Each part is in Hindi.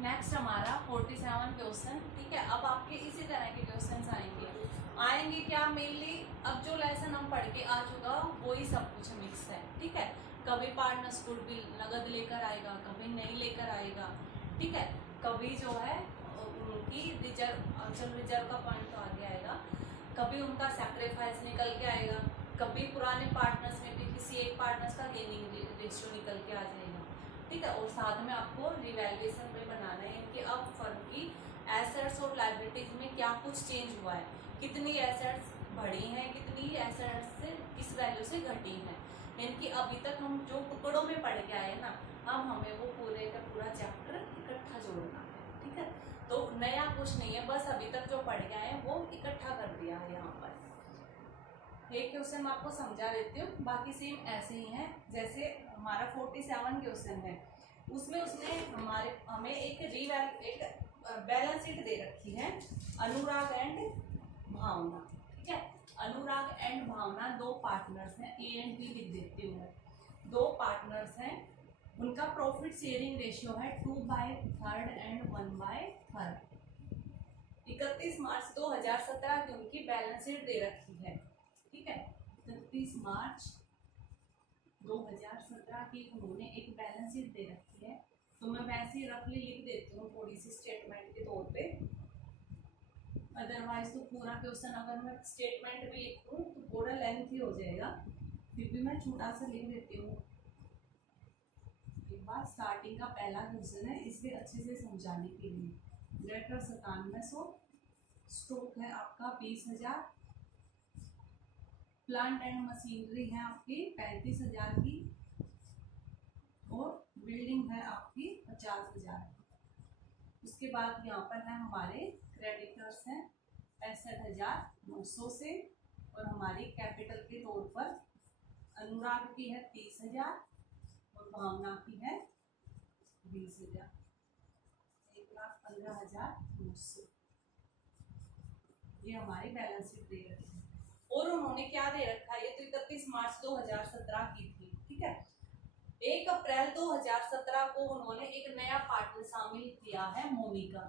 नेक्स्ट हमारा 47 क्वेश्चन। ठीक है, अब आपके इसी तरह के क्वेश्चन आएंगे क्या मेनली। अब जो लेसन हम पढ़ के आ चुका वही सब कुछ मिक्स है। ठीक है, कभी पार्टनर स्कूल बिल नगद लेकर आएगा, कभी नहीं लेकर आएगा। ठीक है, कभी जो है उनकी रिजर्व का पॉइंट तो आगे आएगा, कभी उनका सैक्रिफाइस निकल के आएगा, कभी पुराने पार्टनर्स में भी किसी एक पार्टनर्स का गेनिंग रेशियो निकल के आ जाएगा। ठीक है, और साथ में आपको रिवैल्यूएशन में बनाना है कि अब फर्म की एसेट्स और लायबिलिटीज में क्या कुछ चेंज हुआ है, कितनी एसेट्स बढ़ी हैं, कितनी एसेट्स किस वैल्यू से घटी हैं। यानी कि अभी तक हम जो टुकड़ों में पढ़ के आए ना, अब हमें वो पूरे का पूरा चैप्टर इकट्ठा जोड़ना है। ठीक है, तो नया कुछ नहीं है, बस अभी तक जो पढ़ के आए हैं वो इकट्ठा कर दिया है यहाँ पर। एक क्वेश्चन मैं आपको समझा देती हूँ, बाकी सेम ऐसे ही है जैसे हमारा 47 क्वेश्चन है। उसमें उसने हमें एक बैलेंस शीट दे रखी है, अनुराग एंड भावना। ठीक है, अनुराग एंड भावना दो पार्टनर्स हैं, ए एंड बी लिख देती हूँ। दो पार्टनर्स हैं, उनका प्रॉफिट शेयरिंग रेशियो है 2/3 एंड 1/3। 31 मार्च 2017 की उनकी बैलेंस शीट दे रखी है। ठीक है, 31 मार्च 2017 की उन्होंने एक बैलेंस शीट दे रखी है। तो मैं वैसे ही रफली लिख देती हूँ थोड़ी सी स्टेटमेंट के तौर पे, अदरवाइज तो पूरा क्वेश्चन अगर मैं स्टेटमेंट भी लिखूँ तो पूरा लेंथ ही हो जाएगा, फिर भी मैं छोटा सा लिख देती हूँ। एक बार स्टार्टिंग का पहला क्वेश्चन है, इसलिए अच्छे से समझाने के लिए। डेटर 9700, स्टॉक है आपका 20,000, प्लांट एंड मशीनरी है आपकी 35,000 की, और बिल्डिंग है आपकी 50,000। उसके बाद यहाँ पर है हमारे क्रेडिटर्स हैं 65,900 से, और हमारी कैपिटल के तौर पर अनुराग की है 30,000 और भावना की है 20,000, 1,15,900। ये हमारी बैलेंस शीट दे रखी है। और उन्होंने क्या दे रखा है, ये तो 31 मार्च 2017 की थी। ठीक है, 1 अप्रैल 2017 को उन्होंने एक नया पार्टनर शामिल किया है, मोनिका।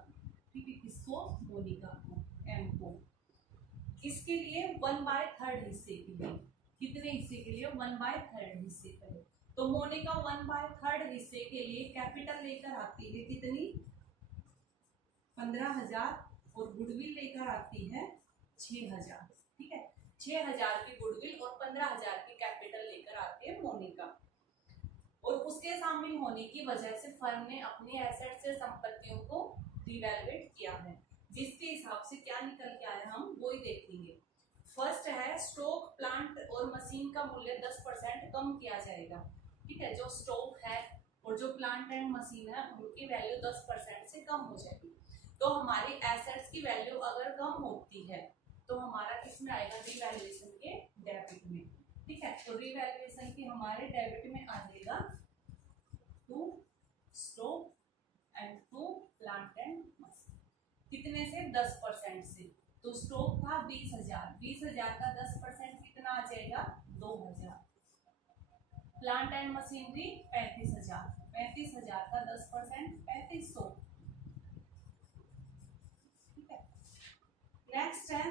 ठीक है, किसको? मोनिका को, एम को। किसके लिए? 1/3 हिस्से के लिए। कितने हिस्से के लिए? 1/3 हिस्से के लिए। तो मोनिका 1/3 हिस्से के लिए कैपिटल लेकर आती है कितनी? 15,000, और गुडविल लेकर आती है 6,000। ठीक है, 6,000 की गुडविल और 15,000 की कैपिटल लेकर आती है मोनिका। और उसके शामिल होने की वजह से फर्म ने अपनी एसेट से संपत्तियों को रिवैल्यूएट किया है, जिसके हिसाब से क्या निकल के आया हम वो ही देखेंगे। फर्स्ट है स्टॉक, प्लांट और मशीन का मूल्य 10% कम किया जाएगा। ठीक है, जो स्टॉक है और जो प्लांट एंड मशीन है उनकी वैल्यू 10% से कम हो जाएगी। तो हमारी एसेट्स की वैल्यू अगर कम होती है तो हमारा किसमें आएगा? रिवैल्यूएशन के डेबिट में। ठीक है, तो रिवैल्यूएशन की हमारे डेबिट में आ जाएगा to stock and to plant and machine. कितने से? 10% से। तो स्टॉक था 20,000, 20,000 का 10% कितना आ जाएगा? 2,000। प्लांट एंड मशीनरी 35,000, 35,000 का 10% 3500। ठीक है, नेक्स्ट है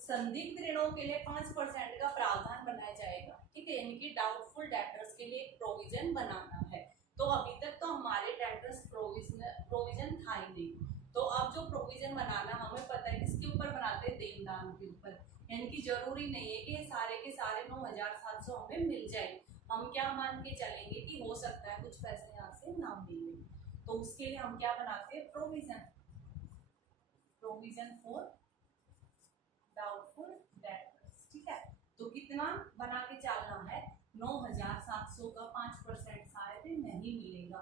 संदिग्ध ऋणों के लिए 5% का प्रावधान बनाया जाएगा। ठीक है, यानी कि डाउटफुल डेटर्स के लिए एक प्रोविजन बनाना है। तो अभी तक तो हमारे डेटर्स प्रोविजन था ही नहीं, तो अब जो प्रोविजन बनाना हमें पता है किसके ऊपर बनाते हैं? देनदार के ऊपर। यानी कि जरूरी नहीं है कि सारे के सारे 9,700 हमें मिल जाए। हम क्या मान के चलेंगे कि हो सकता है कुछ पैसे यहाँ से ना मिले, तो उसके लिए हम क्या बनाते हैं? Provision. Provision for doubtful debtors. ठीक है, तो कितना बना के चलना है? 9,700 का 5% शायद नहीं मिलेगा,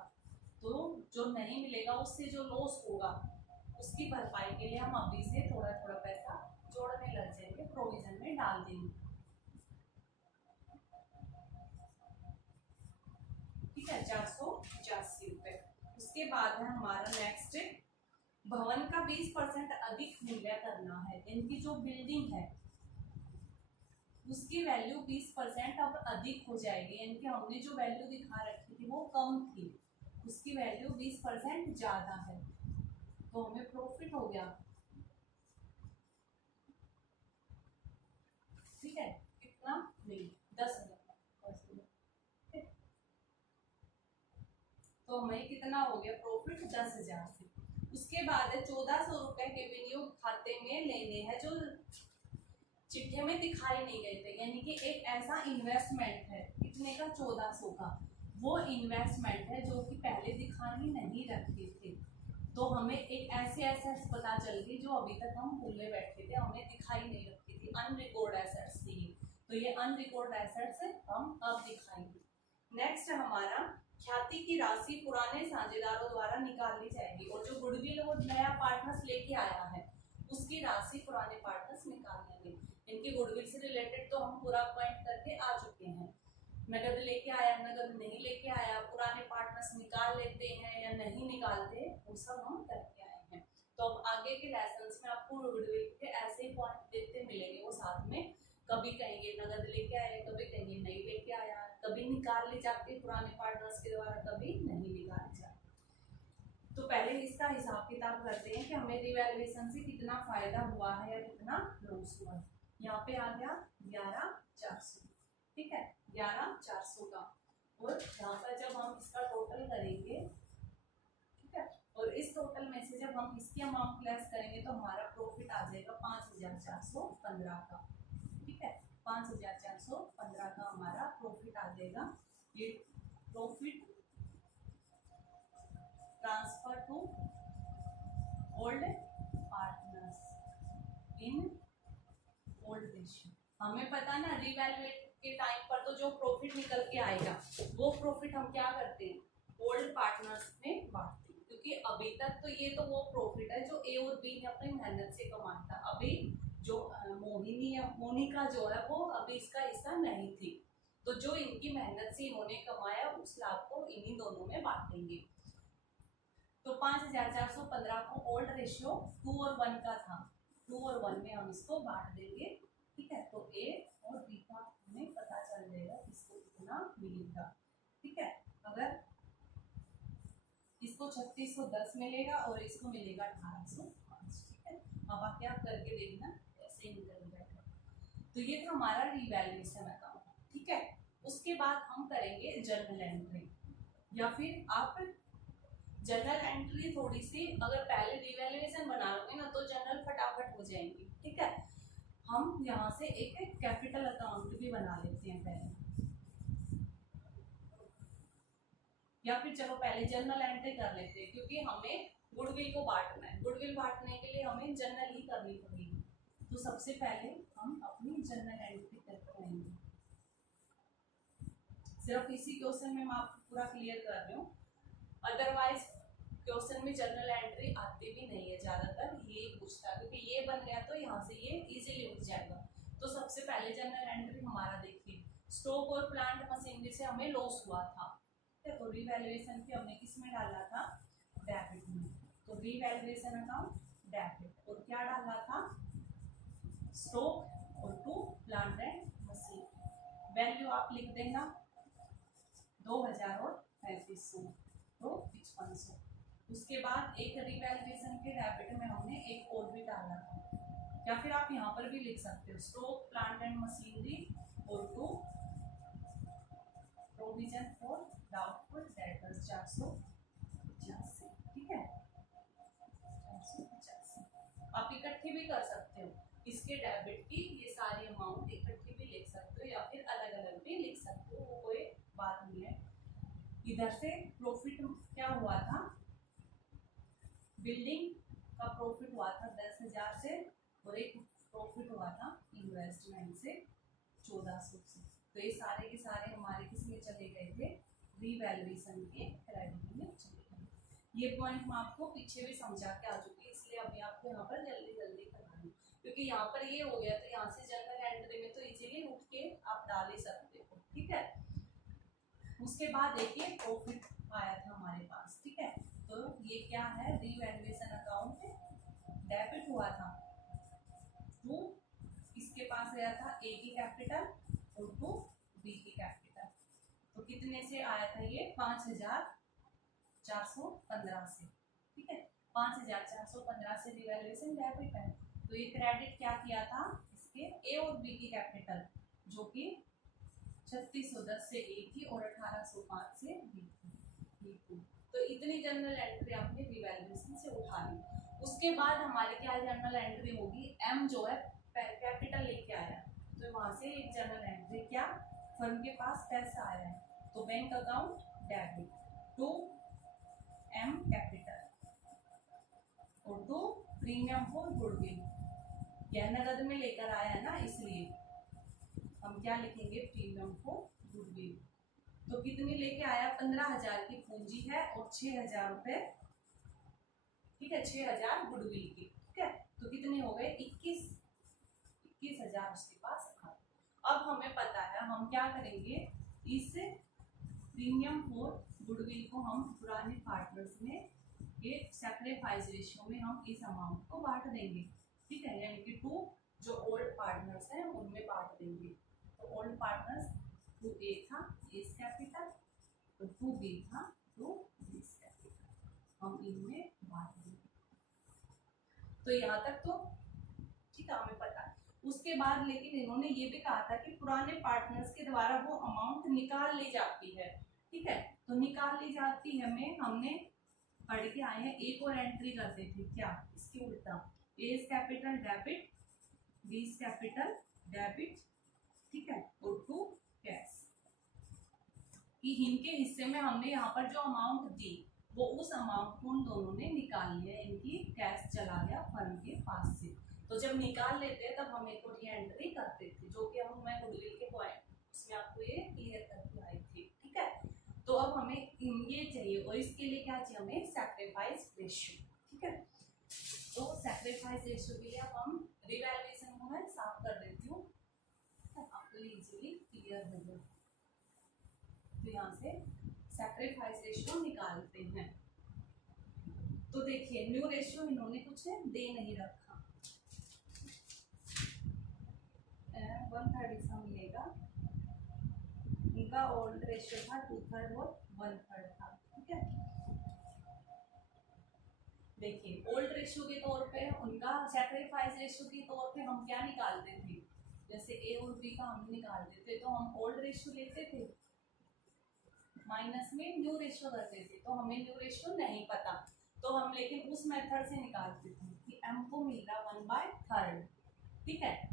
तो जो नहीं मिलेगा उससे जो लॉस होगा उसकी भरपाई के लिए हम अभी से थोड़ा थोड़ा पैसा जोड़ने लग जाएंगे, प्रोविजन में डाल देंगे। ठीक है, 485 रुपए। उसके बाद है हमारा नेक्स्ट, भवन का 20% अधिक मूल्य करना है। इनकी जो बिल्डिंग है उसकी वैल्यू 20% अब अधिक हो जाएगी, यानी कि हमने जो वैल्यू दिखा रखी थी वो कम थी, उसकी वैल्यू 20% ज्यादा है, तो हमें प्रॉफिट हो गया, ठीक है, कितना नहीं 10,000, तो हमें कितना हो गया प्रॉफिट 10,000 से। उसके बाद है 1400 रुपए के विनियोग खाते में लेने हैं जो चिट्ठे में दिखाई नहीं गए थे, यानी कि एक ऐसा इन्वेस्टमेंट है कितने का 1400 का, वो इन्वेस्टमेंट है जो कि पहले दिखाई नहीं रखे थे, तो हमें एक ऐसे एसेट्स पता चल गई जो अभी तक हम भूले बैठे थे, हमने दिखाई नहीं रखी थी, अनरिकॉर्ड एसेट्स थी, तो ये अनरिकॉर्ड एसेट्स हम अब दिखाएंगे। नेक्स्ट हमारा ख्याति की राशि पुराने साझेदारों द्वारा निकाल ली जाएगी, और जो गुडविल वो नया पार्टनर्स लेके आया है उसकी राशि पुराने पार्टनर्स निकाल लेंगे। इनकी गुडविल से रिलेटेड तो हम पूरा पॉइंट करके आ चुके हैं, नगद लेके आया, नगद नहीं लेके आया, पुराने पार्टनर्स निकाल लेते हैं या नहीं निकालते, वो सब हम करके आए हैं। तो अब आगे के लेसन्स में आपको गुडविल के ऐसे पॉइंट देते मिलेंगे, वो साथ में कभी कहेंगे नगद लेके आए, कभी कहेंगे नहीं लेके आया, कभी निकाल ली जाती है पुराने पार्टनर्स के द्वारा, कभी नहीं निकाली जाती। तो पहले इसका हिसाब किताब करते हैं कि हमें रिवैल्यूएशन से कितना फायदा हुआ है या कितना लॉस हुआ है। यहाँ पे आ गया 11,400, ठीक है, 11,400 का, और यहाँ पर जब हम इसका टोटल करेंगे, ठीक है, और इस टोटल में से जब हम इसकी अमाउंट लेस करेंगे तो हमारा प्रॉफिट आ जाएगा 5,415 का, ठीक है, 5,415 का हमारा प्रॉफिट आ जाएगा। ये profit transfer to old partners in old ratio. हमें पता ना रिवैल्यूएट के टाइम पर तो जो प्रॉफिट निकल के आएगा वो प्रॉफिट हम क्या करते हैं ओल्ड पार्टनर्स में बांटते हैं, क्योंकि अभी तक तो ये तो वो प्रॉफिट है जो ए और बी ने अपनी मेहनत से कमाया था, अभी जो मोहिनी या मोनिका जो है वो अभी इसका हिस्सा नहीं थी, तो जो इनकी मेहनत से इन्होंने कमाया उस लाभ को इन्हीं दोनों में बांटेंगे। तो 5,415 को ओल्ड रेशियो 2 और 1 का था, 2 और 1 में हम इसको बांट देंगे, ठीक है, तो ए और बी का हमें पता चल जाएगा इसको कितना मिलेगा, ठीक है, अगर इसको 3610 मिलेगा और इसको मिलेगा 1805, ठीक है, अब आप क्या करके देखना ऐसे ही निकल जाएगा। तो ये था हमारा रिवैल्यूएशन अकाउंट, ठीक है। उसके बाद हम करेंगे जर्नल एंट्री, या फिर आप जर्नल एंट्री थोड़ी सी अगर पहले रिवैल्यूएशन बना लोगे ना तो जर्नल फटाफट हो जाएंगी, ठीक है। हम यहाँ से एक कैपिटल अकाउंट भी बना लेते हैं पहले, या फिर चलो पहले जर्नल एंट्री कर लेते हैं, क्योंकि हमें गुडविल को बांटना है, गुडविल बांटने के लिए हमें जर्नल ही करनी पड़ेगी। तो सबसे पहले हम अपनी जर्नल एंट्री करते रहेंगे, सिर्फ इसी क्वेश्चन में मैं आपको पूरा क्लियर कर रही हूँ, अदरवाइज क्वेश्चन में जर्नल एंट्री आती भी नहीं है, ज्यादातर ये पूछता है, क्योंकि ये बन गया तो यहाँ से ये इजीली उठ जाएगा। तो सबसे पहले जर्नल एंट्री हमारा देखिए, स्टॉक और प्लांट मशीनरी से हमें लॉस हुआ था, तो रिवैल्यूएशन पे हमने किसमें डाला था डेबिट में, तो रिवैल्यूएशन अकाउंट डेबिट, और क्या डाला था स्टॉक और to plant and machine, value आप लिख देना 2000 और 3500 तो 5500। उसके बाद एक रिवैल्यूएशन के डेबिट में हमने एक और भी डाला था, या फिर आप यहाँ पर भी लिख सकते हो स्टॉक प्लांट एंड मशीनरी और to provision for doubtful debtors 485, ठीक है, 485 आप इकट्ठी भी कर सकते हो, इसके डेबिट की ये सारी अमाउंट इकट्ठी भी लिख सकते हो या फिर अलग अलग भी लिख सकते हो, वो कोई बात नहीं है। इधर से प्रॉफिट क्या हुआ था, बिल्डिंग का प्रॉफिट हुआ था 10,000 से, और एक प्रॉफिट हुआ था इन्वेस्टमेंट से 1400 से, तो ये सारे के सारे हमारे किस में चले गए थे रिवैल्यूएशन के क्रेडिट में चले गए। ये पॉइंट मैं आपको पीछे भी समझा के आ चुकी, इसलिए अभी आपको यहाँ पर जल्दी जल्दी करना है, क्योंकि यहाँ पर ये हो गया तो यहाँ से जर्नल एंट्री में तो इजीली उठ के आप डाल ही सकते हो, ठीक है। उसके बाद देखिए प्रॉफिट आया था हमारे पास, ठीक है, तो ये क्या है रिवैल्यूएशन अकाउंट डेबिट हुआ था, टू इसके पास गया था ए की कैपिटल और टू बी की कैपिटल, तो कितने से आया था ये 5,000 5415 से, ठीक है, 5415 से रिवैल्यूएशन डेबिट है। तो ये क्रेडिट क्या किया था, इसके ए और बी की कैपिटल जो कि 3610 से ए थी और 1805 से बी थी। तो इतनी जनरल एंट्री आपने रिवैल्यूएशन से उठा ली। उसके बाद हमारे क्या जनरल एंट्री होगी, एम जो है कैपिटल लेके आया, तो वहां से एक जनरल एंट्री क्या, फर्म के पास पैसा आया है, तो bank account debit to M capital और टू प्रीमियम फॉर गुडविल, यह नगद में लेकर आया है ना, इसलिए हम क्या लिखेंगे, प्रीमियम फॉर गुडविल। तो कितनी लेके आया, 15,000 की पूंजी है और 6,000 रुपए, ठीक है, 6,000 गुडविल की, ठीक है, तो कितने हो गए, 21,000 उसके पास आ। अब हमें पता है हम क्या करेंगे, इस प्रीमियम फॉर गुडविल को हम पुराने पार्टनर्स में एक सैक्रिफाइस रेशियो में हम इस अमाउंट को बांट देंगे, ठीक है, यानी कि टू जो ओल्ड पार्टनर्स हैं उनमें बांट देंगे। तो ओल्ड पार्टनर्स टू ए था एस कैपिटल, तो टू बी था टू बीस कैपिटल, हम इनमें बांट देंगे। तो यहाँ तक तो ठीक है, हमें पता है। उसके बाद लेकिन इन्होंने ये भी कहा था कि पुराने पार्टनर्स के द्वारा वो अमाउंट निकाल ली जाती है, ठीक है, तो निकाल ली जाती है में हमने पढ़ के आए हैं, एक और एंट्री करते थे क्या, इसके उल्टा, एस कैपिटल डेबिट, बीस कैपिटल डेबिट, ठीक है, और टू कैश, कि इनके हिस्से में हमने यहाँ पर जो अमाउंट दी वो उस अमाउंट को उन दोनों ने निकाल लिया, इनकी कैश चला गया फर्म के पास से। तो जब निकाल लेते हैं तब हम एक और ये एंट्री करते थे, जो कि हम मैं गुडविल के पॉइंट उसमें आपको ये क्लियर करके आई थी, ठीक है। तो अब हमें ये चाहिए और इसके लिए क्या चाहिए, हमें सैक्रिफाइस रेशियो, ठीक है। तो सैक्रिफाइस रेशियो के लिए अब हम रिवैल्यूएशन को मैं साफ कर देती हूँ, आपको इजीली क्लियर हो जाए। तो यहाँ से सैक्रिफाइस रेशियो निकालते हैं। तो देखिए न्यू रेशियो इन्होंने कुछ दे नहीं रखा, 1/3 हिस्सा मिलेगा, इनका ओल्ड रेशियो था 2/3 और 1/3 था, ठीक है। देखिए ओल्ड रेशियो के तौर पे उनका सैक्रिफाइस रेशियो के तौर पे हम क्या निकालते थे, जैसे ए और बी का हम निकालते थे तो हम ओल्ड रेशियो लेते थे, माइनस में न्यू रेशियो करते थे, तो हमें न्यू रेशियो नहीं पता, तो हम लेकिन उस मेथड से निकालते थे कि m को मिल रहा 1/3, ठीक है।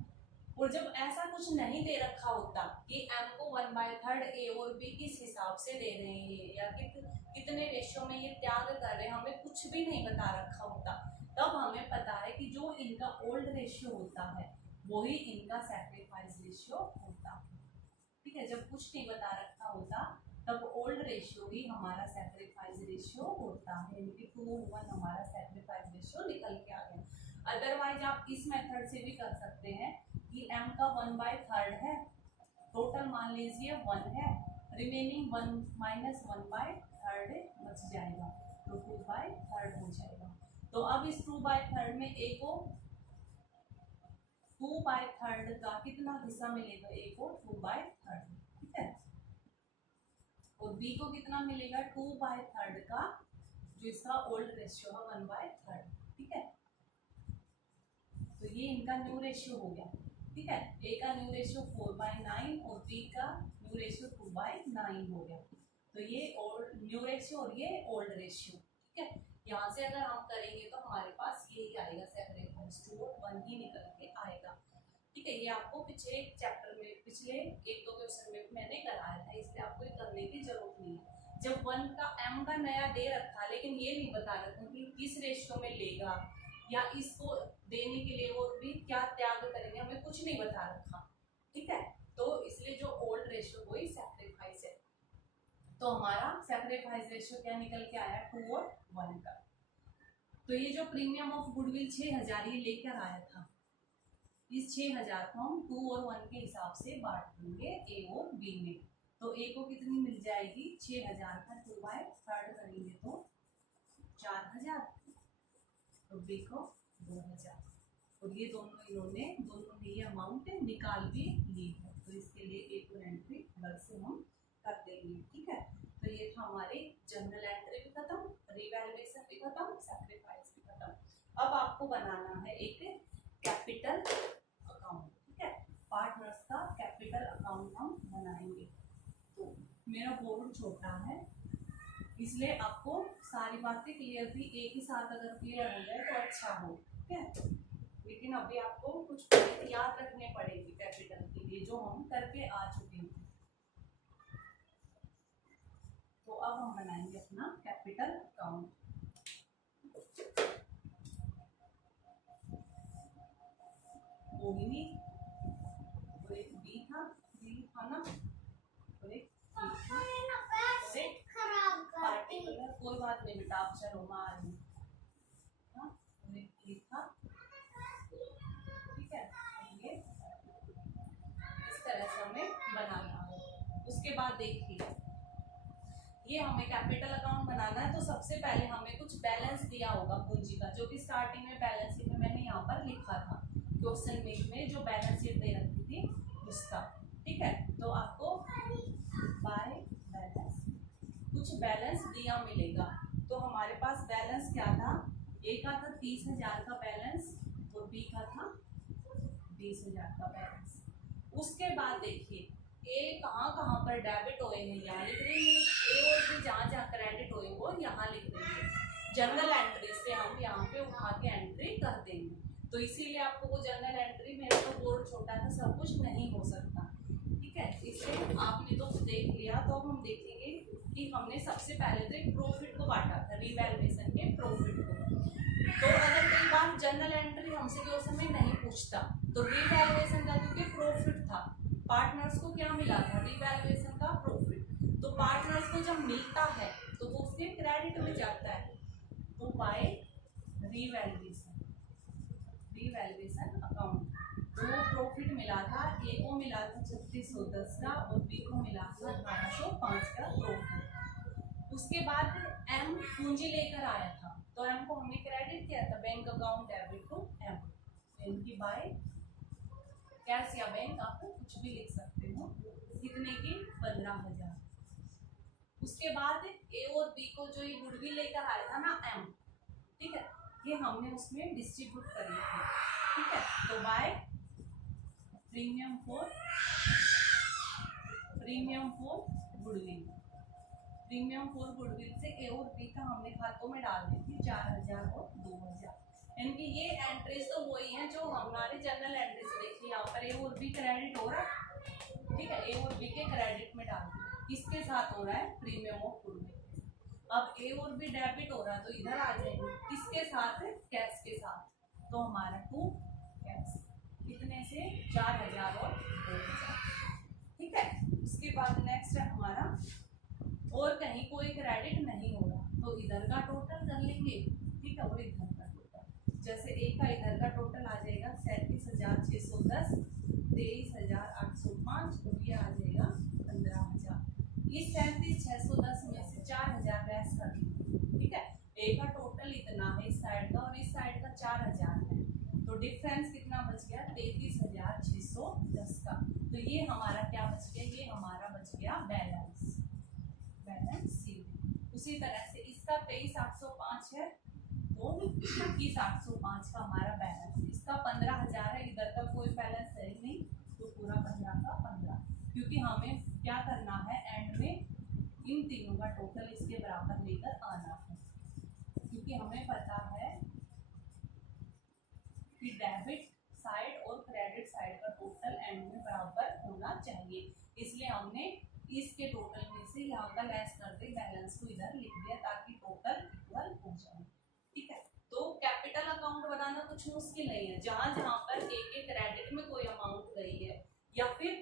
और जब ऐसा कुछ नहीं दे रखा होता कि m को 1/3 ए और बी किस हिसाब से दे रहे हैं या कितने रेशियो में ये त्याग कर रहे हैं, हमें कुछ भी नहीं बता रखा होता, तब हमें पता है कि जो इनका ओल्ड रेशियो होता है वही इनका सैक्रिफाइस रेशियो होता है, ठीक है। जब कुछ नहीं बता रखा होता तब ओल्ड रेशियो ही हमारा सैक्रिफाइस रेशियो होता है, यानी 2:1 हमारा सैक्रिफाइस रेशियो निकल के आ गया। अदरवाइज आप इस मेथड से भी कर सकते हैं कि m का 1/3 है, टोटल मान लीजिए 1 है, रिमेनिंग 1 माइनस 1/3 बच जाएगा, तो 2/3 हो जाएगा। तो अब इस 2/3 में a को 2/3 का कितना हिस्सा मिलेगा, a को 2/3, ठीक है, और b को कितना मिलेगा 2/3 का, जो इसका ओल्ड रेशियो है 1/3, ठीक है। तो ये इनका न्यू रेशियो हो गया, ठीक है, a का न्यू रेशियो 4/9 और b का न्यू रेशियो 2/9 हो गया। तो ये ओल्ड न्यू रेशियो और ये ओल्ड रेशियो, ठीक है। यहाँ से अगर हम करेंगे तो हमारे पास यही आएगा, सैक्रिफाइस 2 और 1 ही निकल के आएगा, ठीक है। ये आपको पिछले चैप्टर में पिछले 1-2 क्वेश्चन में मैंने कराया था, इसलिए आपको ये करने की जरूरत नहीं है। जब 1 का m का नया दे रखा लेकिन ये नहीं बता रखा कि किस रेशियो में लेगा या इसको देने के लिए और भी क्या त्याग करेंगे, हमें कुछ नहीं बता रखा, ठीक है। तो इसलिए जो ओल्ड रेशियो वही सैक्रिफाइस है। तो हमारा सैक्रिफाइस रेशियो क्या निकल के आया, 2 और 1 का। तो ये जो प्रीमियम ऑफ गुडविल 6,000 ये लेकर आया था, इस 6,000 को हम 2 और 1 के हिसाब से बांट देंगे ए और बी में। तो ए को कितनी मिल जाएगी, 6,000 का 2/3 करेंगे तो 4,000, और बी को 2,000, और ये दोनों ने ये अमाउंट निकाल भी ली है, तो इसके लिए एक और एंट्री अलग से हम कर देंगे, ठीक है। तो ये था हमारी जनरल एंट्री भी खत्म। रिवैल्यूएशन भी खत्म, सैक्रिफाइस भी खत्म। अब आपको बनाना है एक कैपिटल अकाउंट, ठीक है। पार्टनर्स का कैपिटल अकाउंट हम बनाएंगे। तो मेरा बोर्ड छोटा है इसलिए आपको सारी बातें क्लियर थी, एक ही साथ अगर क्लियर हो जाए तो अच्छा हो, ठीक है। लेकिन अभी आपको कुछ पॉइंट याद रखने पड़ेगी कैपिटल के लिए जो हम करके आ चुके हैं। तो अब हम बनाएंगे अपना कैपिटल अकाउंट। मोहिनी और एक बी था ना, और एक पार्टिकुलर, कोई बात नहीं बेटा, आप चलो मार था, ठीक है। ये इस तरह से हमें बनाना है। उसके बाद देखिए ये हमें कैपिटल अकाउंट बनाना है, तो सबसे पहले हमें कुछ बैलेंस दिया होगा पूंजी का, जो कि स्टार्टिंग में बैलेंस शीट में मैंने यहाँ पर लिखा था, क्वेश्चन में जो बैलेंस शीट दे रखी थी उसका, ठीक है। तो आपको बाय बैलेंस कुछ बैलेंस दिया मिलेगा। तो हमारे पास बैलेंस क्या था, ए का था 30,000 का बैलेंस और बी का था 20,000 का बैलेंस। उसके बाद देखिए ए कहाँ पर डेबिट हुए हैं यहाँ लिख देंगे, ए और बी जहाँ क्रेडिट हुए वो यहाँ लिख देंगे। जर्नल एंट्री से हम यहाँ पे उठा के एंट्री कर देंगे। तो इसीलिए आपको वो जर्नल एंट्री, मेरा तो बोर्ड छोटा था, सब कुछ नहीं हो सकता, ठीक है। इसलिए आपने तो देख लिया। तो अब हम देखेंगे कि हमने सबसे पहले तो एक प्रॉफिट को बांटा था, रिवैल्यूएशन के प्रॉफिट को। तो अगर कई बार जर्नल एंट्री हमसे क्वेश्चन में नहीं पूछता, तो रिवैल्यूएशन का क्योंकि प्रॉफिट था, पार्टनर्स को क्या मिला था, रिवैल्यूएशन का प्रॉफिट। तो पार्टनर्स को जब मिलता है तो वो उसके क्रेडिट में जाता है। तो बाय रिवैल्यूएशन अकाउंट, तो प्रॉफिट मिला था, ए को मिला था 3610 का और बी को मिला था 1805 का प्रॉफिट। उसके बाद एम पूंजी लेकर आया था, तो एम को हमने क्रेडिट किया था, bank account debit to M, इनकी बाय कैश या बैंक, आप कुछ भी लिख सकते हो, कितने की 15,000। उसके बाद ए और बी को जो ये गुडविल लेकर आया था ना एम, ठीक है, ये हमने उसमें डिस्ट्रीब्यूट करी थी, ठीक है। तो बाय प्रीमियम फॉर गुडविल से ए और बी का हमने खातों में डाल दी थी 4,000 और 2,000। यानी कि ये एंट्रीज तो वही हैं जो हमारे जर्नल एंट्रीज देखिए, यहाँ पर ए और बी क्रेडिट हो रहा है, ठीक है, ए और बी के क्रेडिट में डाल दिया, किसके साथ हो रहा है, प्रीमियम ऑफ गुडविल। अब ए और बी डेबिट हो रहा है तो इधर आ जाएंगे, किसके साथ, कैश के साथ। तो हमारा टू कैश कितने से 4,000 और 2,000, ठीक है। उसके बाद नेक्स्ट है हमारा, और कहीं कोई क्रेडिट नहीं हो रहा तो इधर का टोटल कर लेंगे, ठीक है, और इधर का टोटल। जैसे ए का इधर का टोटल आ जाएगा 37,610, 23,805 और ये आ जाएगा 15,000। इस 37,610 में से 4,000 लेस कर देंगे, ठीक है। ए का टोटल इतना है इस साइड का और इस साइड का 4,000 है, तो डिफरेंस कितना बच गया, 33,610 का। तो ये हमारा क्या बच गया, ये हमारा बच गया बैलेंस शीट। उसी तरह से इसका 23,805 है, तो 21,805 का हमारा बैलेंस। इसका 15,000 है, इधर का कोई बैलेंस है ही नहीं, तो पूरा 15 का 15, क्योंकि हमें क्या करना है, एंड में इन तीनों का टोटल इसके बराबर लेकर आना है, क्योंकि हमें पता है कि डेबिट साइड और क्रेडिट साइड का टोटल एंड में बराबर होना चाहिए। इसलिए हमने इसके टोटल में से यहाँ का लेस कर दे, बैलेंस को इधर लिख दिया ताकि टोटल इक्वल हो जाए, ठीक है। तो कैपिटल अकाउंट बनाना कुछ मुश्किल नहीं है, जहां पर एक क्रेडिट में कोई अमाउंट गई है, या फिर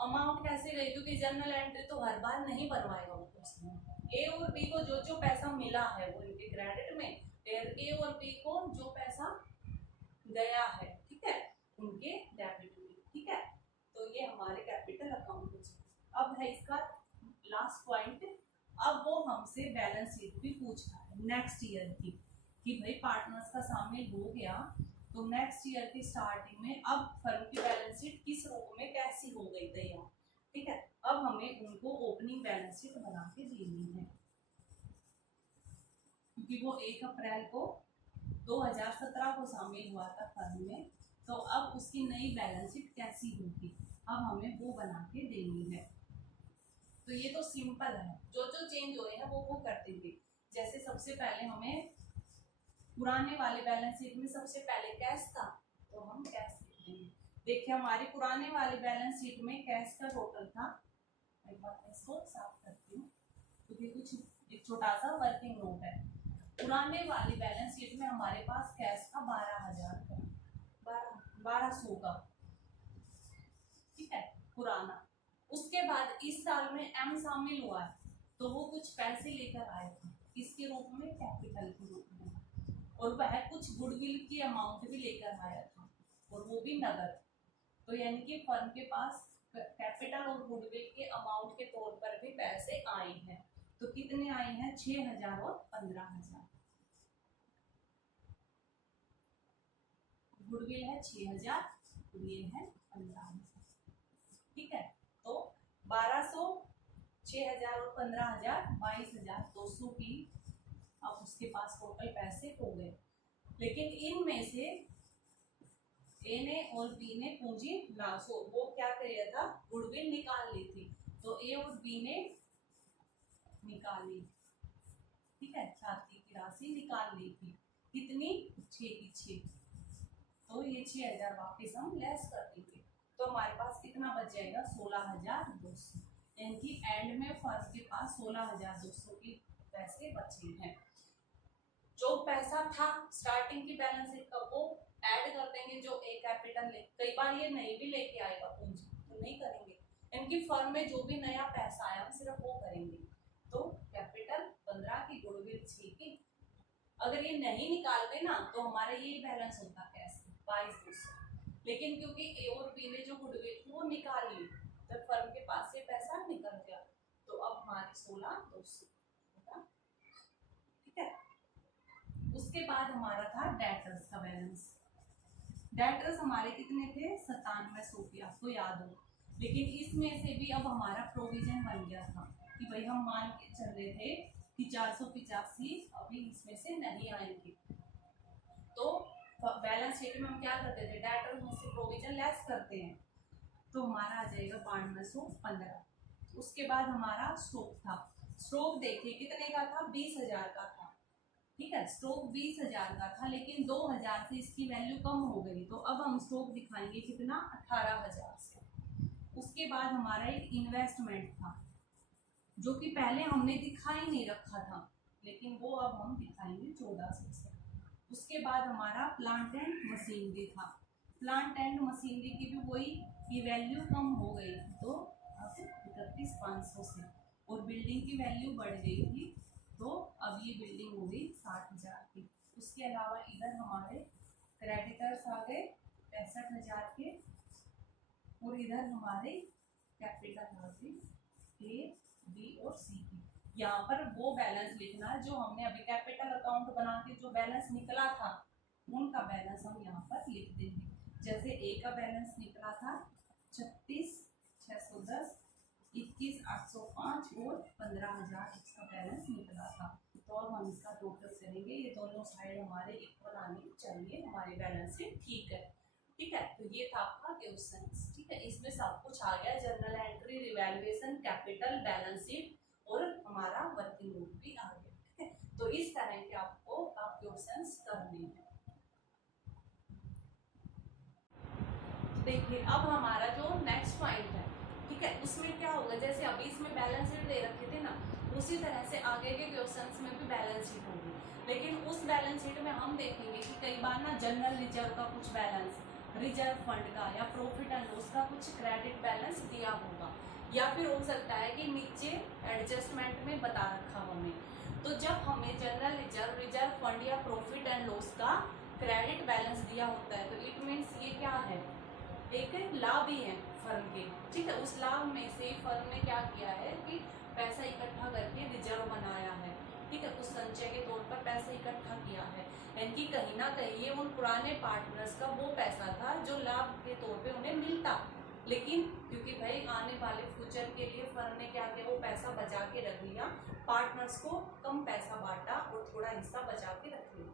अमाउंट कैसे गई, क्योंकि जर्नल एंट्री तो हर बार नहीं बनवाएगा वो उसमें। ए और बी को जो पैसा मिला है वो इनके क्रेडिट में, ए और बी को जो पैसा गया है, ठीक है, उनके डेबिट में, ठीक है। तो ये हमारे कैपिटल अकाउंट। अब है इसका लास्ट पॉइंट, अब वो हमसे बैलेंस शीट भी पूछ रहा है नेक्स्ट ईयर की, कि भाई पार्टनर्स का शामिल हो गया तो नेक्स्ट ईयर की स्टार्टिंग में अब फर्म की बैलेंस शीट किस रूप में कैसी हो गई तैयार, ठीक है। अब हमें उनको ओपनिंग बैलेंस शीट बना के देनी है। क्योंकि वो 1 अप्रैल को 2017 को शामिल हुआ था फर्म में। तो अब उसकी नई बैलेंस शीट कैसी होगी, अब हमें वो बना के देनी है। तो ये तो सिंपल है, जो जो चेंज हो रहे हैं वो कर देंगे। जैसे सबसे पहले हमें पुराने वाले बैलेंस शीट में सबसे पहले कैश था, तो हम कैश लिख देंगे। देखिए हमारी पुराने वाली बैलेंस शीट में कैश का टोटल था, एक बार इसको साफ करती हूँ क्योंकि कुछ एक छोटा सा वर्किंग नोट है। पुराने वाली बैलेंस शीट में हमारे पास कैश था 12,000 का, 1200 का, ठीक है, पुराना। उसके बाद इस साल में एम शामिल हुआ है, तो वो कुछ पैसे लेकर आए थे, किसके रूप में, कैपिटल के रूप में, और वह कुछ गुडविल की अमाउंट भी लेकर आया था, और वो भी नगद। तो यानी कि फर्म के पास कैपिटल और गुडविल के अमाउंट के तौर पर भी पैसे आए हैं। तो कितने आए हैं, 6,000 और 15,000। गुडविल है 6,000, ये है 15,000, ठीक है। तो 1200, 6,000 और 15,000, 22,200 की अब उसके पास टोटल पैसे हो गए। लेकिन इनमें से ए ने और बी ने पूंजी ना, सो वो क्या किया था, गुडविल निकाल ली थी, तो ए और बी ने निकाली, ठीक है, छाती की राशि निकाल ली थी, कितनी, 6 की 6। तो ये 6,000 वापिस हम लेस कर देंगे, तो हमारे पास कितना बच जाएगा, 16,200। यानी कि एंड में फर्म के पास 16,200 के पैसे बचे हैं। जो पैसा था स्टार्टिंग की बैलेंस शीट का वो ऐड कर देंगे, जो ए कैपिटल ले, कई बार ये नहीं भी लेके आएगा पूंजी, तो नहीं करेंगे। इनकी फर्म में जो भी नया पैसा आया सिर्फ वो करेंगे। तो कैपिटल 15 की, गुडविल 6 की। अगर ये नहीं निकालते ना तो हमारा ये बैलेंस होता कैश 22,200। लेकिन क्योंकि ए और बी ने जो गुडविल थी वो निकाल ली, तो फर्म के पास ये पैसा निकल गया, तो अब हमारे 16,200 होगा, ठीक है। उसके बाद हमारा था डेटर्स का बैलेंस। डेटर्स हमारे कितने थे, 9700 की, आपको याद हो। लेकिन इसमें से भी अब हमारा प्रोविजन बन गया था कि भाई हम मान के चल रहे थे कि 485 अभी इसमें से नहीं आएंगे। तो बैलेंस शीट में हम क्या करते थे, डेटर्स में से प्रोविजन लेस करते हैं, तो हमारा आ जाएगा 9215। उसके बाद हमारा स्टॉक था। स्टॉक देखिए कितने का था, 20,000 का था, ठीक है। स्टॉक 20,000 का था, लेकिन 2,000 से इसकी वैल्यू कम हो गई, तो अब हम स्टॉक दिखाएंगे कितना, 18,000 से। उसके बाद हमारा एक इन्वेस्टमेंट था, जो कि पहले हमने दिखा ही नहीं रखा था, लेकिन वो अब हम दिखाएंगे 1400 से। उसके बाद हमारा प्लांट एंड मशीनरी था। प्लांट एंड मशीनरी की भी वही की वैल्यू कम हो गई, तो अब 31,500 से। और बिल्डिंग की वैल्यू बढ़ गई थी, तो अब ये बिल्डिंग हो गई 60,000 की। उसके अलावा इधर हमारे क्रेडिटर्स आ गए 65,000 के, और इधर हमारे कैपिटल आ गई ए, बी और सी की। यहाँ पर वो बैलेंस लिखना है जो हमने अभी कैपिटल अकाउंट बना के जो बैलेंस निकला था, उनका बैलेंस हम यहाँ पर लिख देंगे। जैसे ए का बैलेंस निकला था 36,610, 21,805 और 15,000 इसका बैलेंस निकला था। तो अब हम इसका टोटल करेंगे, ये दोनों साइड हमारे इक्वल आनी चाहिए, हमारी बैलेंस शीट ठीक है, ठीक है। तो ये था आपका क्वेश्चन, ठीक है। इसमें सब कुछ आ गया, journal entry, revaluation, capital, balance sheet और हमारा वर्किंग नोट भी आ गया, ठीक है। तो इस तरह के आपको क्वेश्चंस करने हैं। देखिए अब हमारा जो नेक्स्ट पॉइंट है, ठीक है, उसमें क्या होगा, जैसे अभी इसमें बैलेंस शीट दे रखे थे ना, उसी तरह से आगे के क्वेश्चंस में भी बैलेंस शीट होगी। लेकिन उस बैलेंस शीट में हम देखेंगे कि कई बार ना जनरल रिजर्व का कुछ बैलेंस, रिजर्व फंड का या प्रॉफिट एंड लॉस का कुछ क्रेडिट बैलेंस दिया होगा, या फिर हो सकता है कि नीचे एडजस्टमेंट में बता रखा हमें। तो जब हमें जनरल रिजर्व, रिजर्व फंड या प्रॉफिट एंड लॉस का क्रेडिट बैलेंस दिया होता है, तो इट मीन्स ये क्या है, एक लाभ ही है फर्म के, ठीक है। उस लाभ में से फर्म ने क्या किया है कि पैसा इकट्ठा करके रिजर्व बनाया है, ठीक है, उस संचय के तौर पर पैसा इकट्ठा किया है। यानी कि कहीं ना कहीं ये उन पुराने पार्टनर्स का वो पैसा था जो लाभ के तौर पे उन्हें मिलता, लेकिन क्योंकि भाई आने वाले फ्यूचर के लिए फर्म ने क्या किया, वो पैसा बचा के रख लिया, पार्टनर्स को कम पैसा बांटा और थोड़ा हिस्सा बचा के रख लें।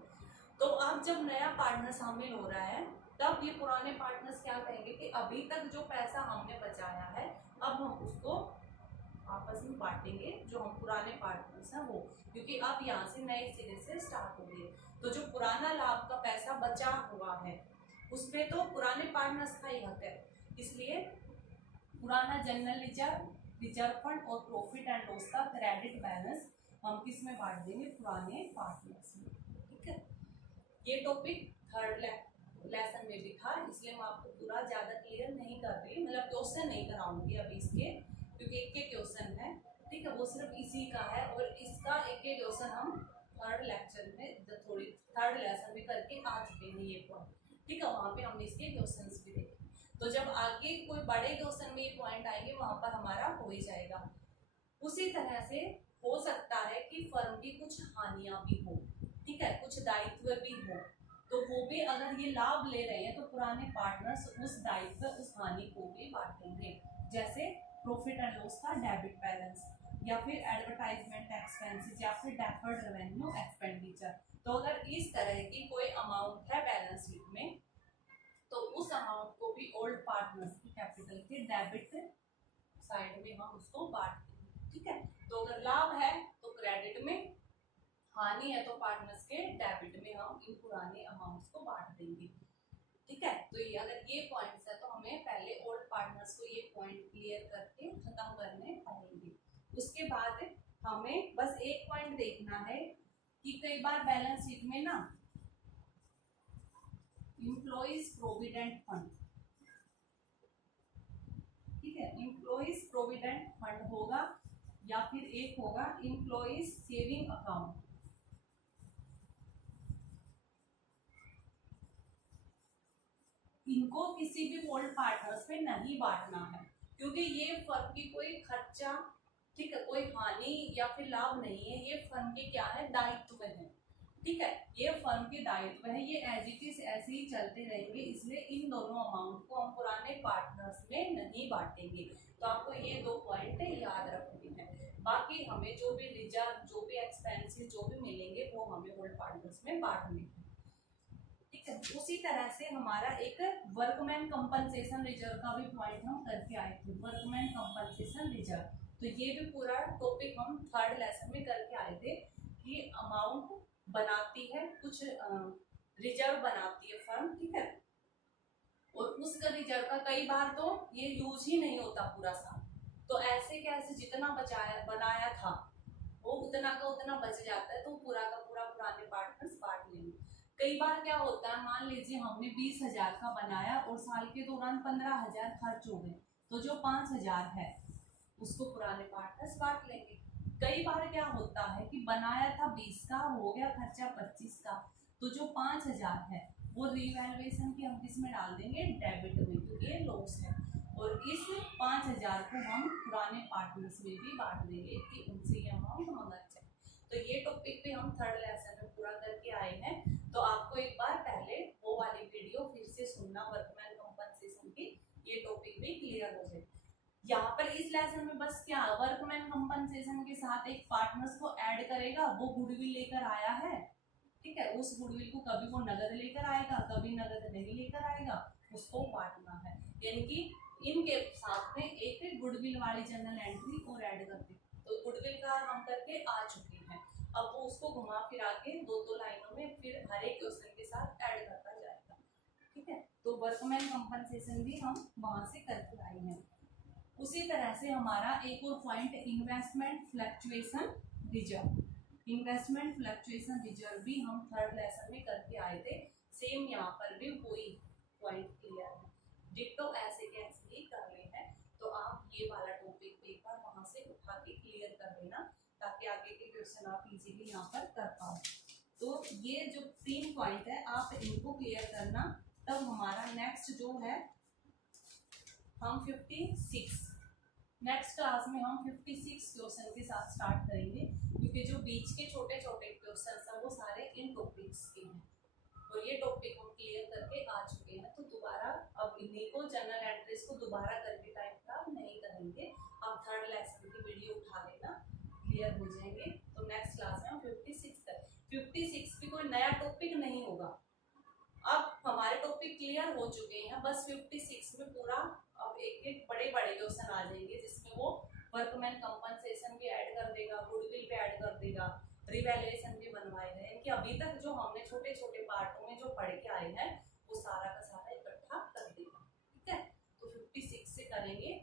तो अब जब नया पार्टनर शामिल हो रहा है तब ये पुराने पार्टनर्स क्या कहेंगे कि अभी तक जो पैसा हमने बचाया है अब हम उसको आपस में बांटेंगे, जो हम पुराने पार्टनर्स हैं वो, क्योंकि अब यहाँ से नए सिरे से स्टार्ट हो गए। तो जो पुराना लाभ का पैसा बचा हुआ है उसमें तो पुराने पार्टनर्स का ही हक है, इसलिए पुराना जनरल रिजर्व फंड और प्रॉफिट एंड लॉस का क्रेडिट बैलेंस हम किस में बांट देंगे, पुराने पार्टनर्स में। ठीक है, ये टॉपिक थर्ड लेसन में भी था, इसलिए मैं आपको पूरा ज्यादा क्लियर नहीं कर रही, मतलब क्वेश्चन नहीं कराऊंगी अभी इसके, क्योंकि एक के क्वेश्चन है। ठीक है, वो सिर्फ इसी का है और इसका एक के क्वेश्चन हम थर्ड लेक्चर में थोड़ी थर्ड लेसन में करके आ चुके हैं ये पॉइंट। ठीक है, वहाँ पे हमने इसके क्वेश्चंस भी देखे। तो जब आगे कोई बड़े क्वेश्चन में ये पॉइंट आएंगे वहां पर हमारा हो ही जाएगा। उसी तरह से हो सकता है कि फर्म की कुछ हानियां भी हो, ठीक है, कुछ दायित्व भी हो, तो वो भी अगर ये लाभ ले रहे हैं तो पुराने पार्टनर्स उस दायित्व उस हानि को भी बांटेंगे, जैसे प्रॉफिट एंड लॉस का डेबिट बैलेंस, या फिर एडवर्टाइजमेंट एक्सपेंसेस, या फिर डेफर्ड रेवेन्यू एक्सपेंडिचर। तो अगर इस तरह की कोई अमाउंट है बैलेंस शीट में तो उस अमाउंट को भी ओल्ड पार्टनर्स की कैपिटल के डेबिट साइड में हम उसको बांटते हैं। ठीक है, तो अगर लाभ है तो क्रेडिट में, हानि है तो पार्टनर्स के डेबिट में हम इन पुराने अमाउंट्स को बांट देंगे। ठीक है, तो ये अगर ये पॉइंट्स है तो हमें पहले ओल्ड पार्टनर्स को ये पॉइंट क्लियर करके खत्म करने पड़ेंगे। उसके बाद हमें बस एक पॉइंट देखना है कि कई बार बैलेंस शीट में ना एम्प्लॉइज प्रोविडेंट फंड, ठीक है, एम्प्लॉइज प्रोविडेंट फंड होगा या फिर एक होगा एम्प्लॉइज सेविंग अकाउंट। इनको किसी भी ओल्ड पार्टनर्स पे नहीं बांटना है, क्योंकि ये फर्म की कोई खर्चा, ठीक है, कोई हानि या फिर लाभ नहीं है, ये फर्म के क्या है, दायित्व है। ठीक है, ये फर्म के दायित्व है, ये एज इट इज ऐसे ही चलते रहेंगे, इसलिए इन दोनों अमाउंट को हम पुराने पार्टनर्स में नहीं बांटेंगे। तो आपको ये दो पॉइंट याद रखने हैं। बाकी हमें जो भी रिजर्व, जो भी एक्सपेंसेस जो भी मिलेंगे वो हमें ओल्ड पार्टनर्स में बांटने हैं। ठीक है, उसी तरह से हमारा एक वर्कमैन कंपनसेशन रिजर्व का भी पॉइंट हम करके आए थे, वर्कमैन कंपनसेशन रिजर्व। तो ये भी पूरा टॉपिक हम थर्ड लेसन में करके आए थे कि अमाउंट बनाती है, कुछ रिजर्व बनाती है फर्म, ठीक है, और उस रिजर्व का कई बार तो ये यूज ही नहीं होता पूरा साल, तो ऐसे कैसे जितना बचाया बनाया था वो उतना का उतना बच जाता है, तो पूरा का पूरा पुराने पार्टनर्स बांट लेंगे। कई बार क्या होता है, मान लीजिए हमने 20,000 का बनाया और साल के दौरान 15,000 खर्च हो गए, तो जो 5,000 है उसको पुराने पार्टनर्स बांट लेंगे। कई बार क्या होता है कि बनाया था 20 का, हो गया खर्चा 25 का, तो जो 5,000 है वो रीवैल्यूएशन की हम किस में डाल देंगे, डेबिट में, क्योंकि ये लॉस है, और इस 5,000 को हम पुराने पार्टनर्स में भी बांट देंगे कि उनसे ये अमाउंट मांगा जाए। तो ये टॉपिक पे हम थर्ड लेसन में पूरा करके आए हैं। तो आपको एक बार पहले वो वाली वीडियो फिर से सुनना, वर्कमैन कंपनसेशन की, ये टॉपिक भी क्लियर हो जाए। यहाँ पर इस लेसन में बस क्या, वर्कमैन कंपनसेशन के साथ एक पार्टनर्स को ऐड करेगा, वो गुडविल लेकर आया है, ठीक है, उस गुडविल को कभी वो नगद लेकर आएगा, कभी नगद नहीं लेकर आएगा, उसको बांटना है। यानी कि इनके साथ में एक गुडविल वाली जर्नल एंट्री और ऐड करते, तो गुडविल का हम करके आ चुके हैं, अब वो उसको घुमा फिरा के दो लाइनों में फिर हर एक क्वेश्चन के साथ ऐड करता जाएगा। ठीक है, तो वर्कमैन कंपनसेशन भी हम वहां से करके आए हैं। उसी तरह से हमारा एक और point investment fluctuation reserve, investment fluctuation reserve भी हम थर्ड लेसन में करके आए थे। सेम यहाँ पर भी वही पॉइंट क्लियर है, डिट्टो ऐसे के ऐसे ही कर ले हैं। तो आप ये वाला टॉपिक एक बार वहां से उठा के क्लियर कर लेना, ताकि आगे के क्वेश्चन आप इजीली यहाँ पर कर पाओ। तो ये जो 3 पॉइंट है आप इनको क्लियर करना, तब हमारा नेक्स्ट जो है हम 56 नेक्स्ट क्लास में हम 56 क्वेश्चन के साथ स्टार्ट करेंगे, क्योंकि जो बीच के छोटे छोटे क्वेश्चन हैं वो सारे इन टॉपिक्स के हैं, और ये टॉपिक हम क्लियर करके आ चुके हैं। तो दोबारा अब इन्हीं को जनरल एंट्रीज को दोबारा करके टाइम खराब नहीं करेंगे, अब थर्ड लेसन की वीडियो उठा लेना, क्लियर हो जाएंगे। तो नेक्स्ट क्लास में हम 56 अब बस 56 में पूरा अब एक एक बड़े बड़े क्वेश्चन आ जाएंगे, जिसमें वो वर्कमैन कंपनसेशन भी ऐड कर देगा, गुडविल भी ऐड कर देगा, रिवैल्यूएशन भी बनवाएगा। इनके अभी तक जो हमने छोटे छोटे पार्टों में जो पढ़ के आए हैं वो सारा का सारा इकट्ठा कर देगा। ठीक है, तो 56 से करेंगे